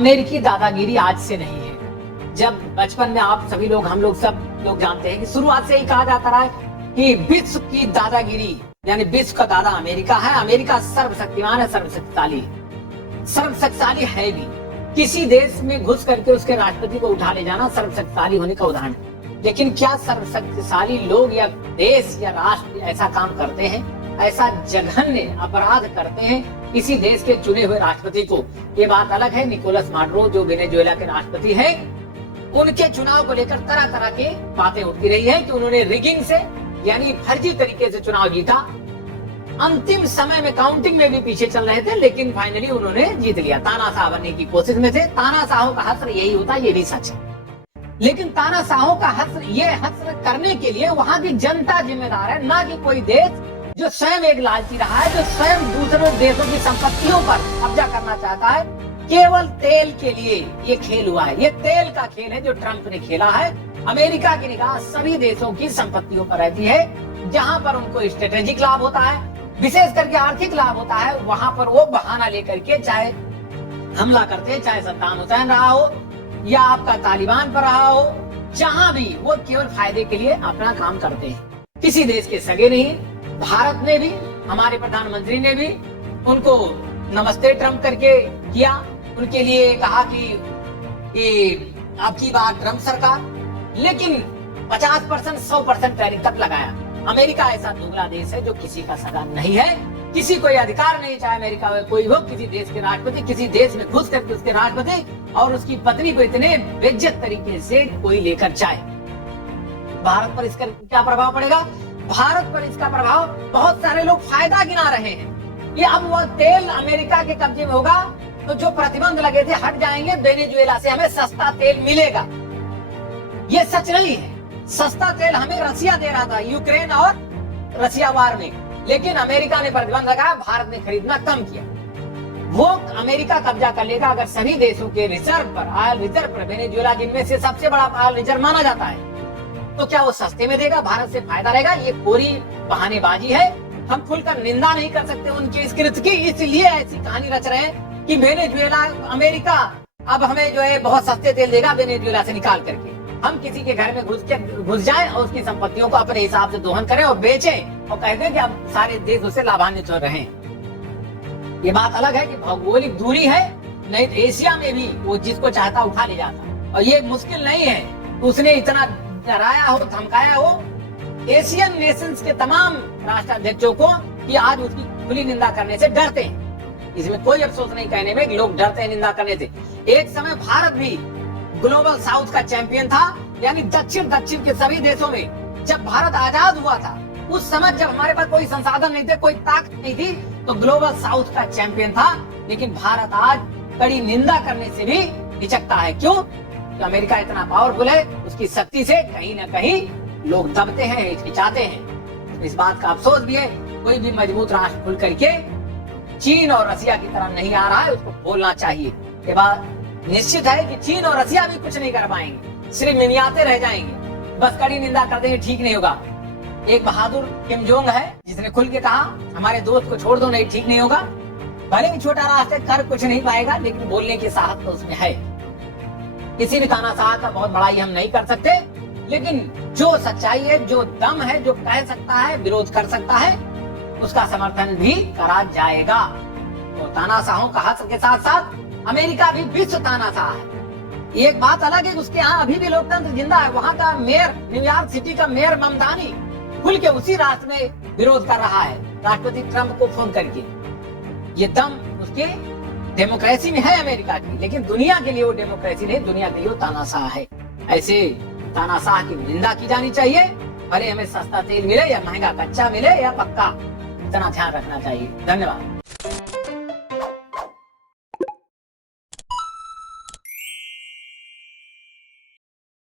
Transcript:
अमेरिकी दादागिरी आज से नहीं है। जब बचपन में आप सभी लोग, हम लोग सब लोग जानते हैं कि शुरुआत से ही कहा जाता रहा है कि विश्व की दादागिरी यानी विश्व का दादा अमेरिका है। अमेरिका सर्वशक्तिमान है, सर्वशक्तिशाली है भी। किसी देश में घुस करके उसके राष्ट्रपति को उठा ले जाना सर्वशक्तिशाली होने का उदाहरण है। लेकिन क्या सर्वशक्तिशाली लोग या देश या राष्ट्र ऐसा काम करते हैं, ऐसा जघन्य अपराध करते हैं किसी देश के चुने हुए राष्ट्रपति को? ये बात अलग है। निकोलस माडुरो जो वेनेजुएला के राष्ट्रपति हैं, उनके चुनाव को लेकर तरह तरह की बातें उठती रही है कि उन्होंने रिगिंग से यानी फर्जी तरीके से चुनाव जीता। अंतिम समय में काउंटिंग में भी पीछे चल रहे थे, लेकिन फाइनली उन्होंने जीत लिया। तानाशाह बनने की कोशिश में थे। तानाशाहों का हश्र यही होता है, ये भी सच है। लेकिन तानाशाहों का हश्र, ये हश्र करने के लिए वहां की जनता जिम्मेदार है, ना कि कोई देश जो स्वयं एक लालची रहा है, जो स्वयं दूसरे देशों की संपत्तियों पर कब्जा करना चाहता है। केवल तेल के लिए ये खेल हुआ है। ये तेल का खेल है जो ट्रंप ने खेला है। अमेरिका की निगाह सभी देशों की संपत्तियों पर रहती है। जहां पर उनको स्ट्रेटेजिक लाभ होता है, विशेष करके आर्थिक लाभ होता है, वहां पर वो बहाना लेकर के चाहे हमला करते हैं, चाहे सद्दाम हुसैन रहा हो या आपका तालिबान पर रहा हो, जहां भी वो केवल फायदे के लिए अपना काम करते हैं। किसी देश के सगे नहीं। भारत ने भी, हमारे प्रधानमंत्री ने भी उनको नमस्ते ट्रंप करके किया। उनके लिए कहा कि आपकी बात ट्रंप सरकार, लेकिन 50% 100% टैरिफ तक लगाया। अमेरिका ऐसा दुबला देश है जो किसी का सगा नहीं है। किसी को अधिकार नहीं, चाहे अमेरिका में कोई हो, किसी देश के राष्ट्रपति किसी देश में घुस करके उसके राष्ट्रपति और उसकी पत्नी को इतने बेइज्जत तरीके से कोई लेकर जाए। भारत पर इसका क्या प्रभाव पड़ेगा? भारत पर इसका प्रभाव, बहुत सारे लोग फायदा गिना रहे हैं कि अब वह तेल अमेरिका के कब्जे में होगा तो जो प्रतिबंध लगे थे हट जाएंगे, वेनेजुएला से हमें सस्ता तेल मिलेगा। ये सच नहीं है। सस्ता तेल हमें रसिया दे रहा था यूक्रेन और रसिया वार में, लेकिन अमेरिका ने प्रतिबंध लगाया, भारत ने खरीदना कम किया। वो अमेरिका कब्जा कर लेगा अगर सभी देशों के रिजर्व पर, ऑयल रिजर्व पर, वेनेजुएला जिनमें से सबसे बड़ा ऑयल रिजर्व माना जाता है, तो क्या वो सस्ते में देगा? भारत से फायदा रहेगा? ये पूरी बहानेबाजी है। हम खुलकर निंदा नहीं कर सकते उनके इस कृत्य की, इसलिए ऐसी कहानी रच रहे हैं कि वेनेजुएला, अमेरिका अब हमें जो है बहुत सस्ते तेल देगा वेनेजुएला से निकाल करके। हम किसी के घर में घुस जाएं और उसकी संपत्तियों को अपने हिसाब से दोहन करें और बेचें और कहते हैं कि अब सारे देश उससे लाभान्वित हो रहे हैं। ये बात अलग है कि भौगोलिक दूरी है, नहीं तो एशिया में भी वो जिसको चाहता उठा ले जाता। और ये मुश्किल नहीं है, उसने इतना डराया हो, धमकाया हो एशियन नेशंस के तमाम राष्ट्राध्यक्षों को कि आज उसकी खुली निंदा करने से डरते हैं। इसमें कोई अफसोस नहीं कहने में, लोग डरते हैं निंदा करने से। एक समय भारत भी ग्लोबल साउथ का चैंपियन था, यानी दक्षिण के सभी देशों में। जब भारत आजाद हुआ था, उस समय जब हमारे पास कोई संसाधन नहीं थे, कोई ताकत नहीं थी, तो ग्लोबल साउथ का चैंपियन था। लेकिन भारत आज कड़ी निंदा करने से भी हिचकता है। क्यों? तो अमेरिका इतना पावरफुल है, उसकी शक्ति से कहीं ना कहीं लोग दबते हैं, हिचकिचाते हैं। तो इस बात का अफसोस भी है। कोई भी मजबूत राष्ट्र खुल करके चीन और रसिया की तरह नहीं आ रहा है, उसको बोलना चाहिए। ये बात निश्चित है कि चीन और रसिया भी कुछ नहीं कर पाएंगे, सिर्फ मिमियाते रह जाएंगे। बस कड़ी निंदा कर देंगे, ठीक नहीं होगा। एक बहादुर किम जोंग है जिसने खुल के कहा हमारे दोस्त को छोड़ दो, नहीं ठीक नहीं होगा। भले ही छोटा राष्ट्र कर कुछ नहीं पाएगा, लेकिन बोलने की साहस तो उसमें है। किसी भी तानाशाह का बहुत बड़ाई हम नहीं कर सकते, लेकिन जो सच्चाई है, जो दम है, जो कह सकता है, विरोध कर सकता है, उसका समर्थन भी करा जाएगा। तो तानाशाहों का हक के साथ साथ अमेरिका भी विश्व तानाशाह है। एक बात अलग है, उसके यहाँ अभी भी लोकतंत्र जिंदा है। वहाँ का मेयर, न्यूयॉर्क सिटी का मेयर ममदानी खुल के उसी राष्ट्र में विरोध कर रहा है राष्ट्रपति ट्रंप को फोन करके। ये दम उसके डेमोक्रेसी में है अमेरिका की, लेकिन दुनिया के लिए वो डेमोक्रेसी नहीं, दुनिया के लिए वो तानाशाह है। ऐसे तानाशाह की निंदा की जानी चाहिए। भले हमें सस्ता तेल मिले या महंगा कच्चा मिले या पक्का, इतना ध्यान रखना चाहिए। धन्यवाद।